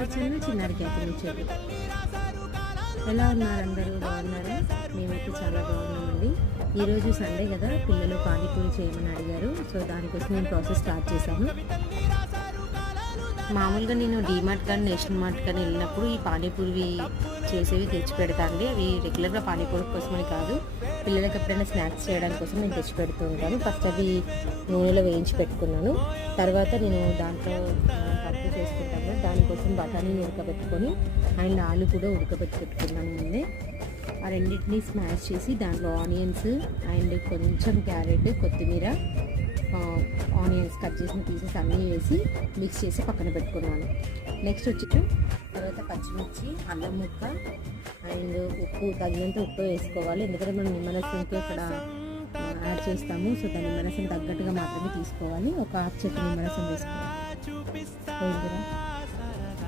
వచ్చాను చిన్నారి క్యాపిల్ వచ్చారు. ఎలా ఉన్నారు అందరూ? బాగున్నారా? మేమైతే చాలా బాగున్నామండి. ఈరోజు సండే కదా, పిల్లలు పానీపూరి చేయమని అడిగారు. సో దానికోసం నేను ప్రాసెస్ స్టార్ట్ చేశాను. మామూలుగా నేను డీమార్ట్ కానీ నేషనల్ మార్ట్ కానీ వెళ్ళినప్పుడు ఈ పానీపూరి చేసేవి తెచ్చి పెడతానండి. అవి రెగ్యులర్గా పానీపూరి కోసమని కాదు, పిల్లలకి ఎప్పుడైనా స్నాక్స్ చేయడానికి కోసం నేను తెచ్చి పెడుతూ ఉంటాను. ఫస్ట్ అవి నూనెలో వేయించి పెట్టుకున్నాను. తర్వాత నేను దాంట్లో పప్పు చేసుకుంటాను. దానికోసం బఠానీని ఉడకబెట్టుకొని అండ్ ఆలు కూడా ఉడకబెట్టుకున్నాను ముందే. ఆ రెండింటిని స్మాష్ చేసి దాంట్లో ఆనియన్స్ అండ్ కొంచెం క్యారెట్, కొత్తిమీర, ఆనియన్స్ కట్ చేసిన పీసెస్ అన్నీ వేసి మిక్స్ చేసి పక్కన పెట్టుకున్నాను. నెక్స్ట్ వచ్చి తర్వాత పచ్చిమిర్చి, అల్లం ముక్క అండ్ ఉప్పు, తగినంత ఉప్పు వేసుకోవాలి. ఎందుకంటే మనం నిమ్మరసంకి అక్కడ యాడ్ చేస్తాము. సో దాని నిమ్మరసం తగ్గట్టుగా మాత్రమే తీసుకోవాలి. ఒక హాఫ్ చెట్టు నిమ్మరసం వేసుకోవాలి.